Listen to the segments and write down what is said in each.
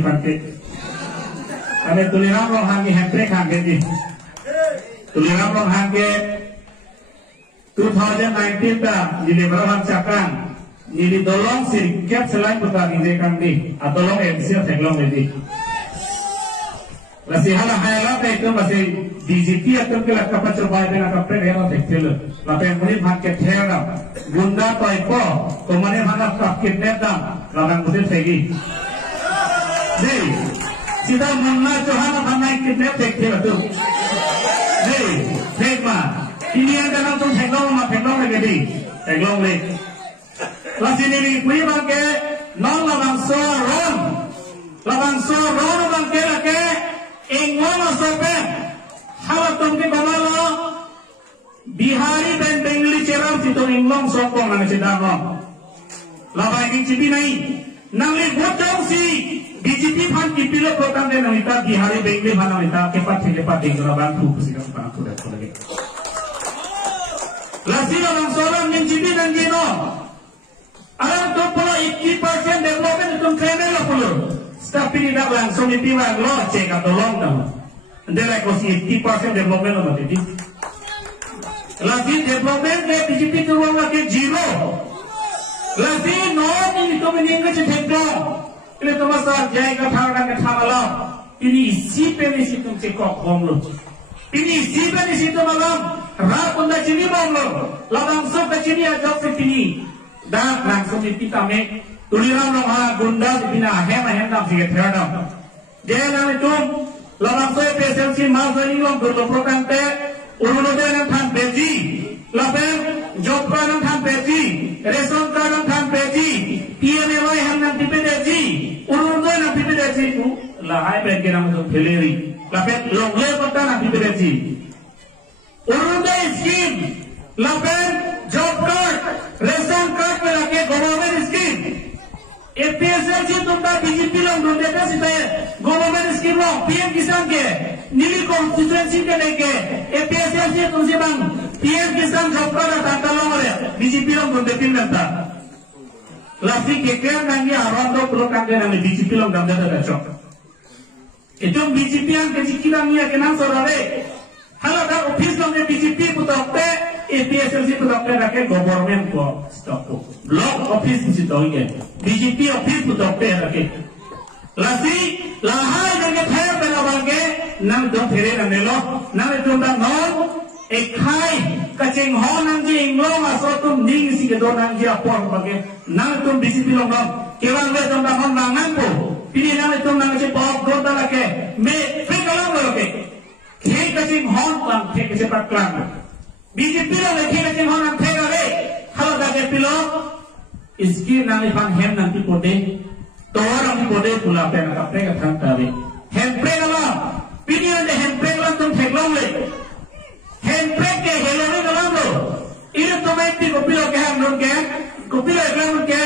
mulai pakai. Kami tuliran long hangi hempre hangi di. Tuliran long hangi 2019 dah jadi berapa cakang. Jadi tolong sedikit selain petang ini kami atau long MCF long ini. Masih hal-hal itu masih DGP atau kita kapan coba dengan kapan yang terkecil. Lapan mulai pakai terang, gunda toipo, kemudian hanya pakai netang, lapan mulai segi. Jadi, kita mana Johan apa kita terkecil tu. Jadi, tema ini yang dalam tu teglong lagi, teglong lagi. Lalu ini punya pakai non lapan soron pakai lagi. Ingwang sopen, halat tungki balalo, Bihari dan Bengali cerah situ ingwang sopong nang sedang. Lawan ini cipi nai, nangli bocor si BJP fan kipilo program de namita Bihari Bengali fan namita kepat tinggal bantu kusikan bantu dah lagi. Lasi lawan soran yang cipi dan jino, alam tu pula 80% development itu keren lah pula. Tapi tidak langsung ditimbang lo cek atau long dah. Dia kosi 80% development apa jadi? Lagi development ke BJP keluar lagi zero. Lagi non ini tu meningkat cekong. Ini tu masa jaya katakan malam. Ini isi penisi tu cekok bom lo. Ini isi penisi tu malam. Rat unda cini bom lo. Langsung ke cini aja sepini. Dan langsung dipita mek. Tuliran long ha gunda dipina hem dah sikit terada. Dia nama itu lawan saya PSLC masa ini long berloprokan te urut dengan tham beji, lapen job dengan tham beji, reson dengan tham beji, PMAY dengan tipe beji, urut dengan tipe beji itu lahai bagi nama itu peleri, lapen long lepas dengan tipe beji, urut scheme, lapen job card, reson card melaki government scheme. APSLC तुमका BJP लोग ढूंढते थे सीधे government scheme लोग PM किसान के नीली कॉन्स्टिट्यूएंसी के लेके APSLC तुमसे बंग PM किसान जॉब का डाटा लोग वाले BJP लोग ढूंढते थे नंदा लाफी के क्या नंगे आवाज लोग कांटे नंगे BJP लोग ढूंढते थे बच्चों itu BJP yang kecikilan ni kenang sorare halah dah office लोग ने BJP पुतौते APSLC पुतौते रखे गवर्नमेंट को स्टॉक ब्लॉक ऑफिस में सितोंगे BJP office पुतौते रखे लसी lahai dengan thaya pelabangke nang dong fere nang nelo nang itu nang non ekai kacing hon nang ji inglong aso tum ning si ke don nang ji apor bage nang tum BJP long kewan le tum nang hon nang po pini nang itu nang ji pop do dalake me pegalang loke ke kacing hon kan ke sepak klang BJP lo ke kacing hon nang pegale halo dage pilo iski nang ifan hem nang ti pote orang di kode pula pernah kapre katang tabi. Hempre kalau, pilih ada hempre kalau tuh teglong le. Hempre ke helone kalau lo, ini tuh mesti kopilo ke hamlon ke, kopilo ke hamlon ke.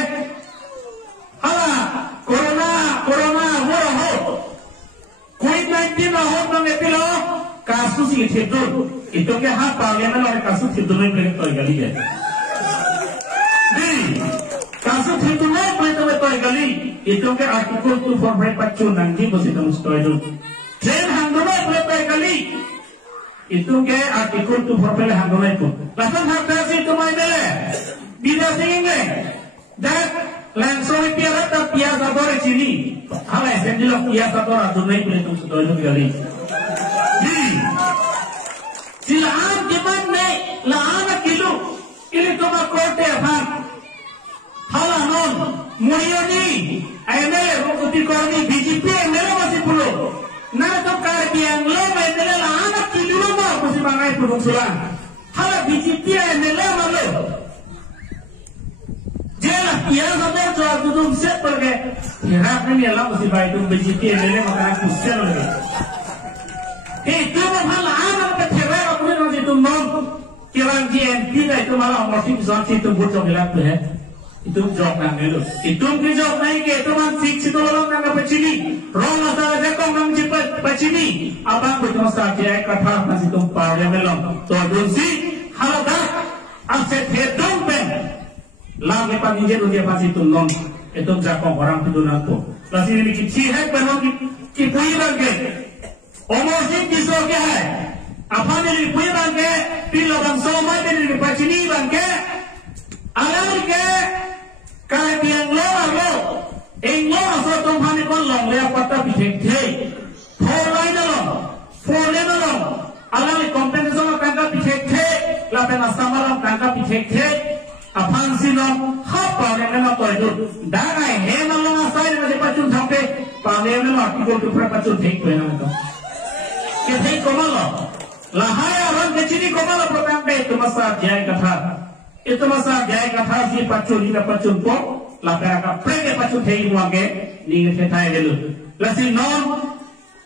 Hala, corona, ho. COVID-19 ho nang epilo, kasus itu itu ke apa? Yang mana kasus itu mereka tergali ya. Di kasus itu mereka tergali. Itu ke artikel 245 nanti mesti kamu setuju. Train handulai berapa kali? Itu ke artikel 245 handulai itu. Lapan harga itu main deh. Bila sehingga dan langsung piara tak piasa boleh sini. Hal yang jelas piasa boleh tu naik boleh kamu setuju kali. Jadi silaan gimana? Laan kilo. Ini tu mak kote apa? Halah non. Mulyani. MLA Bukti Korni BJP MLA masih perlu. Nah tu kalau yang lo MLA lah anak tidur mau masih bangai produksian. Kalau BJP MLA malu. Jelas dia sampai soal tutup set pergi. Hirap ni lah masih baik tu BJP MLA makanan kusen lagi. Itu malah anak kecewa aku ni masih tu mau kirang GNP dah itu malah masih bisa situ butuh gelap tu ya. Itu job nang itu. Itu job naik ke itu man fix itu orang nang pecini. Rong masalah jakong nang cepat pecini. Abang betul masalah kiai kata masih tumpah dia melong. So dunsi haladak aset hedong ben. Lagi panjang dia masih tunon. Itu jakong orang itu nanti. Lasi ini kecil hai penuh kipui bangke. Omosin kisah ke hai. Apa ni kipui bangke? Pila bang somai ni pacini bangke. Alam ke kai tiang lo lo. Englo asal tumpah ni kon long leh patah pitek pitek. Four line long, 4 lane long. Alam ni compensation tangkap pitek pitek. Lapen asamalam tangkap pitek pitek. Apaan sih long? Apa yang nama kau itu? Dagai hema long asal ni macam pacun sampai. Pamer ni mati kau tu pernah pacun take kau nama tu. Kita komal lo. Lahai orang kecil komal lo pertama itu masa jaya kata. Itu masa jaya kata si pacun ni pacun pun. Lapar ka preke pacun take muang ke. Ni kita thay dulu. Lasi non.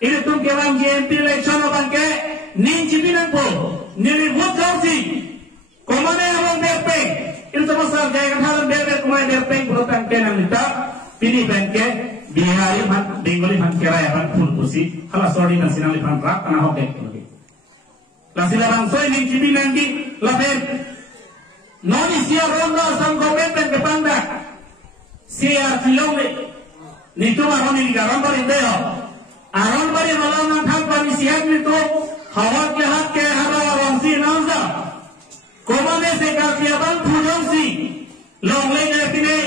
Ini tu kewan JMP election abang ke. Ni cipinan po. Ni ribut jauh si. Komane abang berpeng. Itu masa jaya kata berpeng kumai berpeng berutan kenang kita. Pilih bangke Bihari man Bengali man keraya man full kursi. Kalau sorry man sinali man rak karena hotek. Lasi larang soy ning cibi nanti lapar. Noni siar ronda sangko berpeng kepanda. Siar silong le. Nitu marah ni garam bari deo. Aram bari malam nanti bari siar nitu. Hawat ke hat ke hara wangsi nauza. Komane se kasi abang pujong si. Long le ne pine.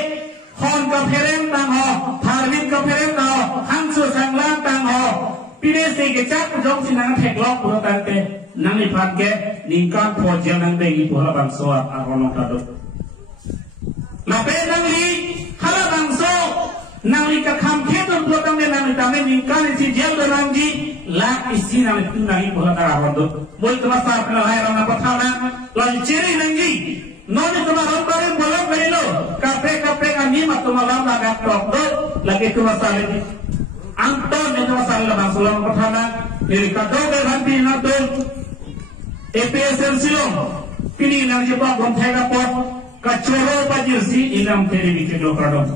Hon ka phereng tang ho, tharvin ka phereng tang ho, hangsu sanglang tang ho. Pine se ke chak jong sinang thek lok puro tante nang ipat ke ningkan pojel nang begi pura bangso aronok tado. Lape nang li hala bangso nang li ka kham khetun puro tang nang li tame ningkan isi jel dorangji lak isi nang li nang li pura tang arondo. Mul tuma sa apna lai rona pathana lal cheri nangji. Noni tuma rombare bolak gailo kafe kami matu malam agak tokdo lagi tuma sale anton ni tuma sale bang sulam pertama dari kado berhenti natul EPSL silong kini nang jepang gonthega pot kacoro pajirsi inam teri bikin lokadong